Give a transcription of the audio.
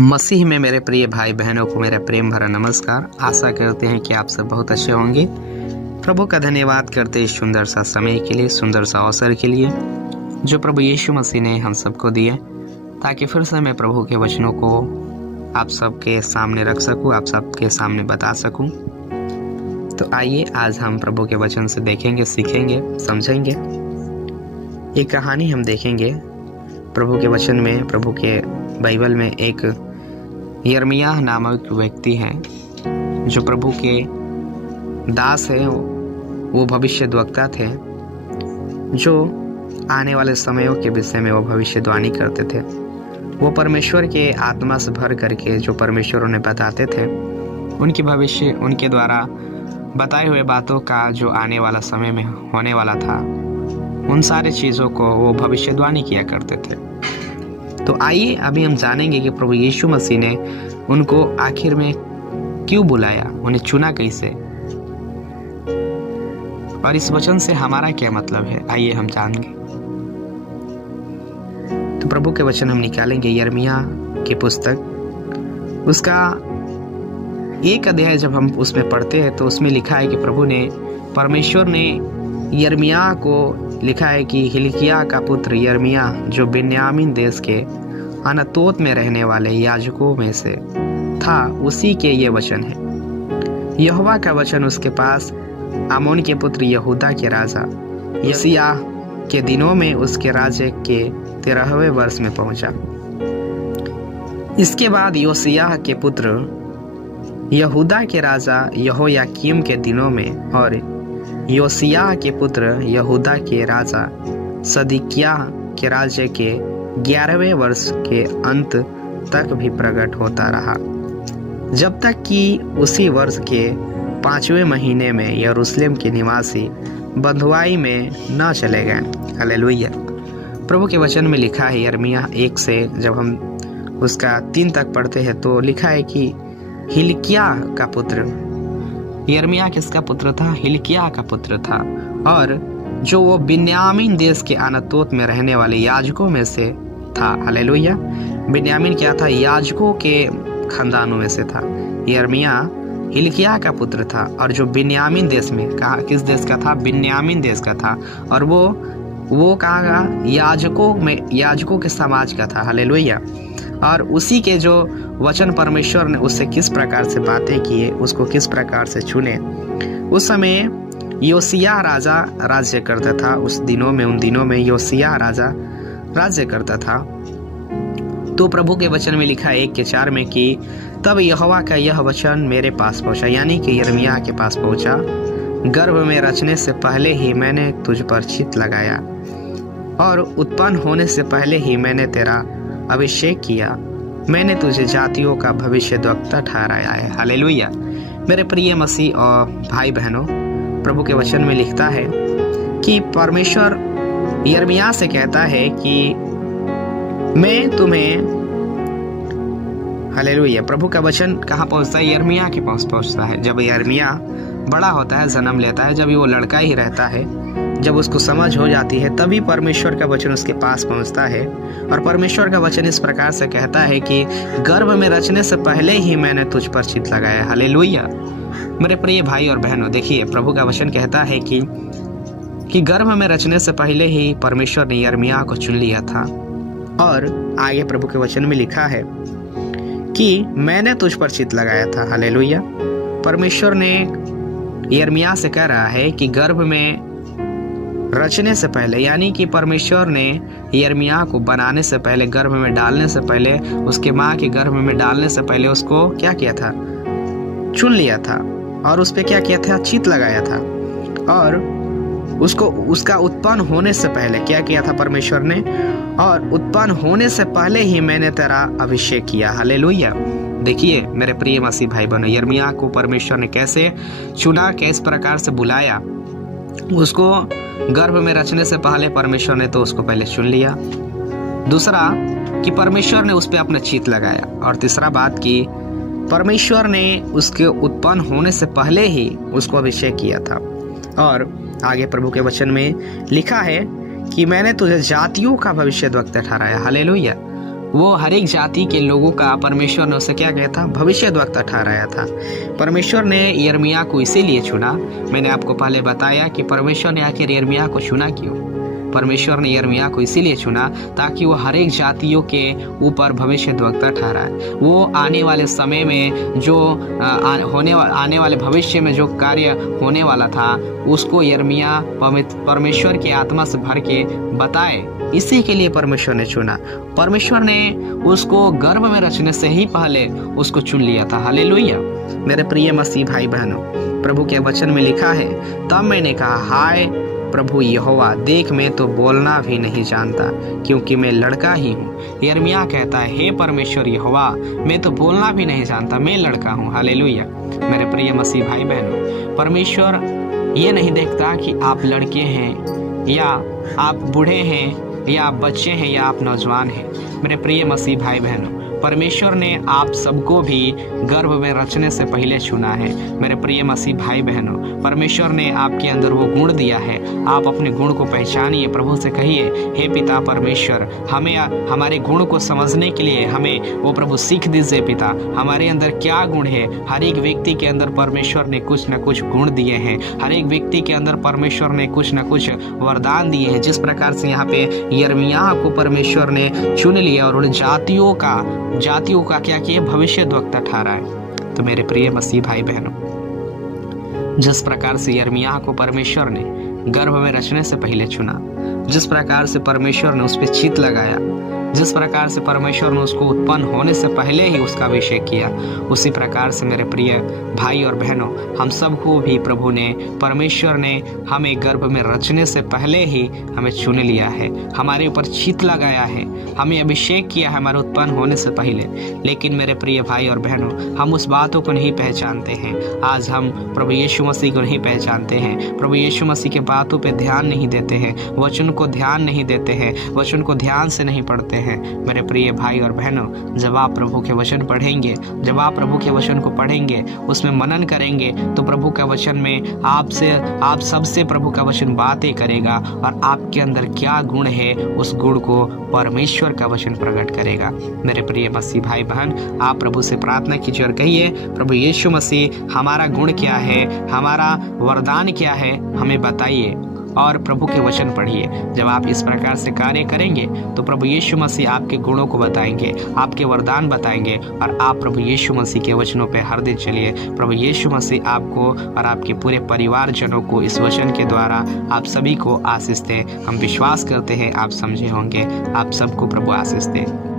मसीह में मेरे प्रिय भाई बहनों को मेरा प्रेम भरा नमस्कार। आशा करते हैं कि आप सब बहुत अच्छे होंगे। प्रभु का धन्यवाद करते इस सुंदर सा समय के लिए, सुंदर सा अवसर के लिए जो प्रभु यीशु मसीह ने हम सबको दिए, ताकि फिर से मैं प्रभु के वचनों को आप सबके सामने रख सकूं, आप सबके सामने बता सकूं। तो आइए आज हम प्रभु के वचन से देखेंगे, सीखेंगे, समझेंगे। एक कहानी हम देखेंगे प्रभु के वचन में। प्रभु के बाइबल में एक यिर्मयाह नामक व्यक्ति हैं जो प्रभु के दास है। वो भविष्यद्वक्ता थे जो आने वाले समयों के विषय में वो भविष्यवाणी करते थे। वो परमेश्वर के आत्मा से भर करके जो परमेश्वर उन्हें बताते थे, उनकी भविष्य, उनके द्वारा बताए हुए बातों का जो आने वाला समय में होने वाला था, उन सारे चीज़ों को वो भविष्यवाणी किया करते थे। तो आइए अभी हम जानेंगे कि प्रभु यीशु मसीह ने उनको आखिर में क्यों बुलाया, उन्हें चुना कैसे, और इस वचन से हमारा क्या मतलब है। आइए हम जानेंगे। तो प्रभु के वचन हम निकालेंगे यिर्मयाह की पुस्तक, उसका एक अध्याय जब हम उसमें पढ़ते हैं तो उसमें लिखा है कि परमेश्वर ने यिर्मयाह को लिखा है कि हिल्किय्याह का पुत्र यिर्मयाह, जो बिन्यामीन देश के अनातोत में रहने वाले याजकों में से था, उसी के ये वचन है। यहोवा का वचन उसके पास आमोन के पुत्र यहूदा के राजा योसिय्याह के दिनों में उसके राज्य के 13वें वर्ष में पहुंचा। इसके बाद योसिय्याह के पुत्र यहूदा के राजा यहोयाकीम के दिनों में और योसिय्याह के पुत्र यहूदा के राजा सदकिय्याह के राज्य के 11वें वर्ष के अंत तक भी प्रकट होता रहा, जब तक कि उसी वर्ष के 5वें महीने में यरूशलेम के निवासी बंधुआई में न चले गए। हालेलुया। प्रभु के वचन में लिखा है यिर्मयाह 1 से जब हम उसका 3 तक पढ़ते हैं तो लिखा है कि हिल्किय्याह का पुत्र, यिर्मयाह किसका पुत्र था? हिल्किय्याह का पुत्र था, और जो वो बिन्यामीन देश के अनातोत में रहने वाले याजकों में से था। हालेलुया। बिन्यामीन क्या था? याजकों के खानदानों में से था। यिर्मयाह हिल्किय्याह का पुत्र था, और जो बिन्यामीन देश में, कहा किस देश का था? बिन्यामीन देश का था, और वो कहा याजकों के समाज का था। हालेलुया। और उसी के जो वचन परमेश्वर ने उससे किस प्रकार से बातें किए, उसको किस प्रकार से चुने। उस समय योसिय्याह राजा राज्य करता था। उन दिनों में योसिय्याह राजा राज्य करता था। तो प्रभु के वचन में लिखा 1:4 में कि तब यहोवा का यह वचन मेरे पास पहुंचा, यानी कि यिर्मयाह के पास पहुंचा। गर्भ में रचने से पहले ही मैंने तुझ पर चित्त लगाया, और उत्पन्न होने से पहले ही मैंने तेरा अभिषेक किया। मैंने तुझे जातियों का भविष्यद्वक्ता ठहराया है। हालेलुया। मेरे प्रिय मसीह और भाई बहनों, प्रभु के वचन में लिखता है कि परमेश्वर यिर्मयाह से कहता है कि मैं तुम्हें, हालेलुया। प्रभु का वचन कहाँ पहुँचता है? यिर्मयाह के पास पहुँचता है। जब यिर्मयाह बड़ा होता है, जन्म लेता है, जब वो लड़का ही रहता है, जब उसको समझ हो जाती है, तभी परमेश्वर का वचन उसके पास पहुंचता है। और परमेश्वर का वचन इस प्रकार से कहता है कि गर्भ में रचने से पहले ही मैंने तुझ पर चित्त लगाया। हालेलुया। मेरे प्रिय भाई और बहनों, देखिए प्रभु का वचन कहता है कि गर्भ में रचने से पहले ही परमेश्वर ने यिर्मयाह को चुन लिया था। और आगे प्रभु के वचन में लिखा है कि मैंने तुझ पर चित्त लगाया था। हालेलुया। परमेश्वर ने यिर्मयाह से कह रहा है कि गर्भ में रचने से पहले, यानी कि परमेश्वर ने यिर्मयाह को बनाने से पहले, गर्भ में डालने से पहले, उसके माँ के गर्भ में डालने से पहले उसको क्या किया था? चुन लिया था, और उस पे क्या किया था? चित्त लगाया था। और उसका उत्पन्न होने से पहले क्या किया था परमेश्वर ने? और उत्पन्न होने से पहले ही मैंने तेरा अभिषेक किया। हालेलुया। देखिए मेरे प्रिय मसीह भाई बहनों, यिर्मयाह को परमेश्वर ने कैसे चुना, किस प्रकार से बुलाया। उसको गर्भ में रचने से पहले परमेश्वर ने तो उसको पहले चुन लिया। दूसरा कि परमेश्वर ने उस पर अपना चित्त लगाया। और तीसरा बात कि परमेश्वर ने उसके उत्पन्न होने से पहले ही उसको अभिषेक किया था। और आगे प्रभु के वचन में लिखा है कि मैंने तुझे जातियों का भविष्यद्वक्ता ठहराया। हालेलुया। वो हर एक जाति के लोगों का परमेश्वर ने उसे क्या किया था, भविष्यद्वक्ता ठहराया था। परमेश्वर ने यिर्मयाह को इसीलिए चुना। मैंने आपको पहले बताया कि परमेश्वर ने आखिर यिर्मयाह को चुना क्यों। परमेश्वर ने यिर्मयाह को इसीलिए चुना ताकि वो हर एक जातियों के ऊपर भविष्यद्वक्ता ठहराए। वो आने वाले समय में जो आने वाले भविष्य में जो कार्य होने वाला था उसको यिर्मयाह परमेश्वर की आत्मा से भर के बताए। इसी के लिए परमेश्वर ने चुना। परमेश्वर ने उसको गर्भ में रचने से ही पहले उसको चुन लिया था। हालेलुया। मेरे प्रिय मसीह भाई बहनों, प्रभु के वचन में लिखा है, तब मैंने कहा, हाय प्रभु यहोवा, देख मैं तो बोलना भी नहीं जानता, क्योंकि मैं लड़का ही हूँ। यिर्मयाह कहता है, हे परमेश्वर यहोवा, मैं तो बोलना भी नहीं जानता, मैं लड़का हूँ। हालेलुया। मेरे प्रिय मसीह भाई बहनों, परमेश्वर ये नहीं देखता कि आप लड़के हैं या आप बूढ़े हैं या आप बच्चे हैं या आप नौजवान हैं। मेरे प्रिय मसीह भाई बहनों, परमेश्वर ने आप सबको भी गर्भ में रचने से पहले चुना है। मेरे प्रिय मसीह भाई बहनों, परमेश्वर ने आपके अंदर वो गुण दिया है। आप अपने गुण को पहचानिए, प्रभु से कहिए, हे पिता परमेश्वर, हमें हमारे गुण को समझने के लिए हमें वो प्रभु सीख दीजिए। पिता, हमारे अंदर क्या गुण है। हर एक व्यक्ति के अंदर परमेश्वर ने कुछ न कुछ गुण दिए हैं। हर एक व्यक्ति के अंदर परमेश्वर ने कुछ न कुछ वरदान दिए हैं। जिस प्रकार से यहाँ पे यिर्मयाह को परमेश्वर ने चुन लिया और उन जातियों का क्या किया, भविष्यद्वक्ता ठहराए। तो मेरे प्रिय मसीह भाई बहनों, जिस प्रकार से यिर्मयाह को परमेश्वर ने गर्भ में रचने से पहले चुना, जिस प्रकार से परमेश्वर ने उस पर चित्त लगाया, जिस प्रकार से परमेश्वर ने उसको उत्पन्न होने से पहले ही उसका अभिषेक किया, उसी प्रकार से मेरे प्रिय भाई और बहनों, हम सबको भी प्रभु ने, परमेश्वर ने हमें गर्भ में रचने से पहले ही हमें चुन लिया है, हमारे ऊपर चित्त लगाया है, हमें अभिषेक किया है हमारे उत्पन्न होने से पहले। लेकिन मेरे प्रिय भाई और बहनों, हम उस बातों को नहीं पहचानते हैं। आज हम प्रभु यीशु मसीह को नहीं पहचानते हैं, प्रभु यीशु मसीह के बातों पर ध्यान नहीं देते हैं, वचन को ध्यान नहीं देते हैं, वचन को ध्यान से नहीं पढ़ते हैं। मेरे प्रिय भाई और बहनों, जब आप प्रभु के वचन पढ़ेंगे, जब आप प्रभु के वचन को पढ़ेंगे, उसमें मनन करेंगे, तो प्रभु का वचन में आप सबसे प्रभु का वचन बातें करेगा और आपके अंदर क्या गुण है उस गुण को परमेश्वर का वचन प्रकट करेगा। मेरे प्रिय मसीह भाई बहन, आप प्रभु से प्रार्थना कीजिए और कहिए, प्रभु यीशु मसीह, हमारा गुण क्या है, हमारा वरदान क्या है, हमें बताइए और प्रभु के वचन पढ़िए। जब आप इस प्रकार से कार्य करेंगे तो प्रभु यीशु मसीह आपके गुणों को बताएंगे, आपके वरदान बताएंगे और आप प्रभु यीशु मसीह के वचनों पे हर दिन चलिए। प्रभु यीशु मसीह आपको और आपके पूरे परिवारजनों को इस वचन के द्वारा आप सभी को आशीष दे। हम विश्वास करते हैं आप समझे होंगे। आप सबको प्रभु आशीष दे।